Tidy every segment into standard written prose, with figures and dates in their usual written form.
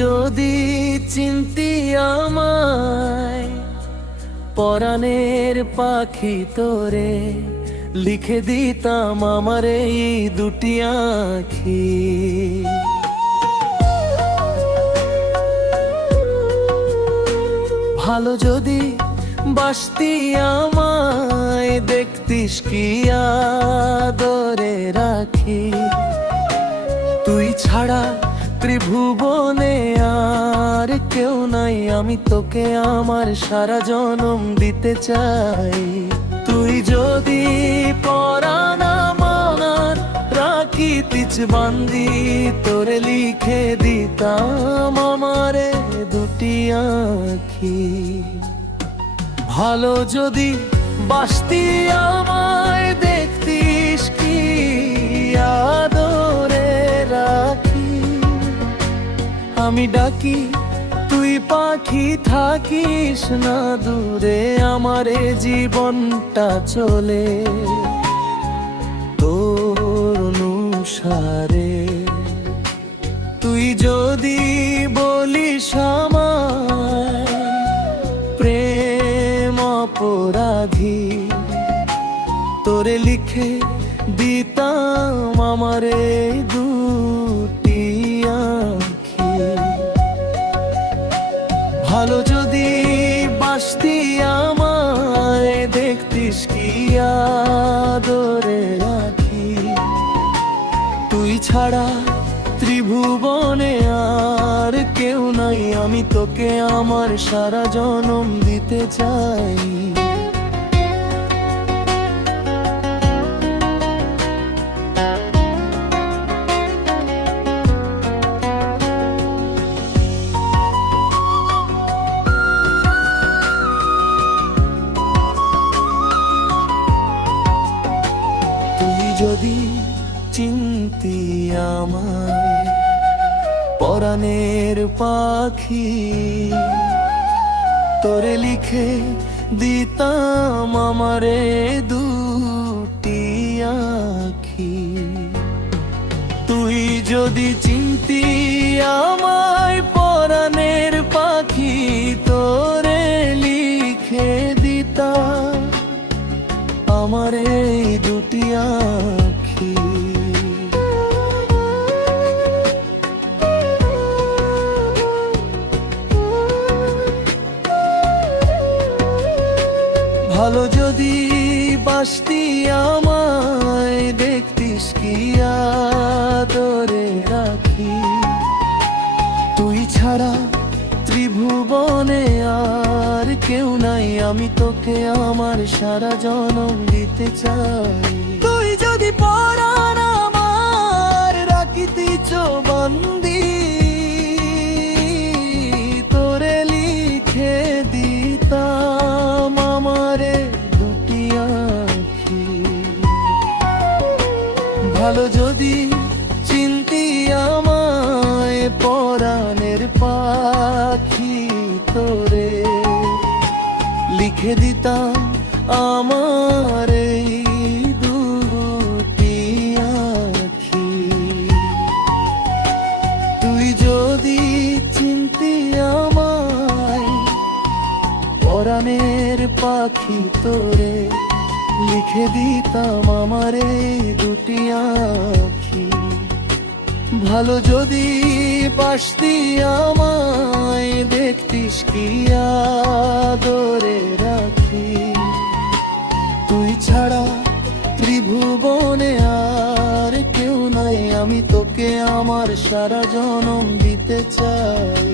যদি চিনতি আমায়, পরাণের পাখি তোরে লিখে দিতাম আমার এই দুটি আঁখি। ভালো যদি বাসতি আমায়, দেখতিস কি আদরে রাখি। তুই ছাড়া ত্রিভুবনে আর কেউ নাই, আমি তোকে আমার সারা জনম দিতে চাই। তুই যদি পরাণ আমার রাখিতিস বান্দি, তোরে লিখে দিতাম আমারে দুটি আঁখি। ভালো যদি বাসতি আমায়, দেখতিস কি আদরে রাখি। আমি ডাকি তুই পাখি থাকিস না দূরে, আমারে জীবনটা চলে তোর অনুসারে। তুই যদি বলিস আমায় প্রেম অপরাধী, তোরে লিখে দিতাম আমারে দুটি আঁখি। ভালো যদি বাসতি আমায়, দেখতিস কি আদরে রাখি। তুই ছাড়া ত্রিভুবনে আর কেউ নাই, আমি তোকে আমার সারা জনম দিতে চাই। তুই যদি চিনতি আমায়, পরাণের পাখি তোরে লিখে দিতাম আমারে দুটি আঁখি। তুই যদি চিনতি আমায়, পরাণের পাখি তোরে লিখে দিতাম আমারে দুটি আঁখি। ভালো যদি বাসতি আমায়, দেখতিস কি আদরে রাখি। তুই ছাড়া ত্রিভুবনে আর কেউ নাই, আমি তোকে আমার সারা জনম দিতে চাই। তুই যদি পরাণ আমার রাখিতিস বান্দি, তোরে লিখে দিতাম আমারে দুটি আঁখি। ভালো যদি চিনতি আমায়, পরাণের পাখি তোরে লিখে দিতাম আমার এই দুটি আঁখি। তুই যদি চিনতি আমায়, পরাণের পাখি তোরে লিখে দিতাম আমার এই দুটি আঁখি। ভালো যদি বাসতি আমায়, দেখতিস কি আদরে রাখি। তুই ছাড়া ত্রিভুবনে আর কেউ নাই, আমি তোকে আমার সারা জনম দিতে চাই।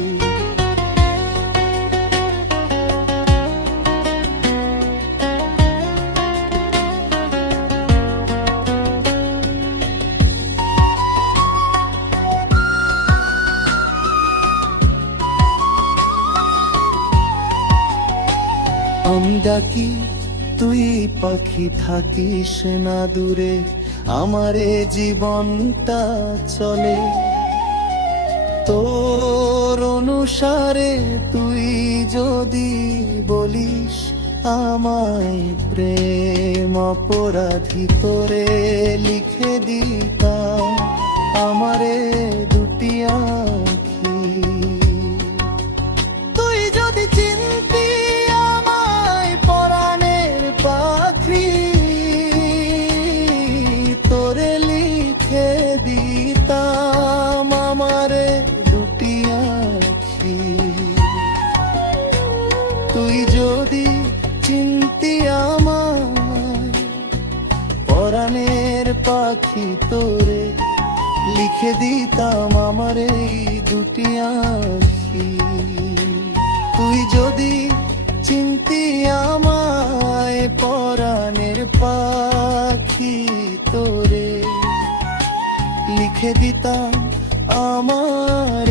আমি ডাকি তুই পাখি থাকিস না দূরে, আমারে জীবনটা চলে তোর অনুসারে। তুই যদি বলিস আমায় প্রেম অপরাধী, তোরে লিখে দিতাম আমারে দুটি আঁখি। তোরে, লিখে দিতাম আমার এই দুটি আঁখি। তুই যদি চিনতি আমায় পরাণের পাখি, তোরে লিখে দিতাম আমার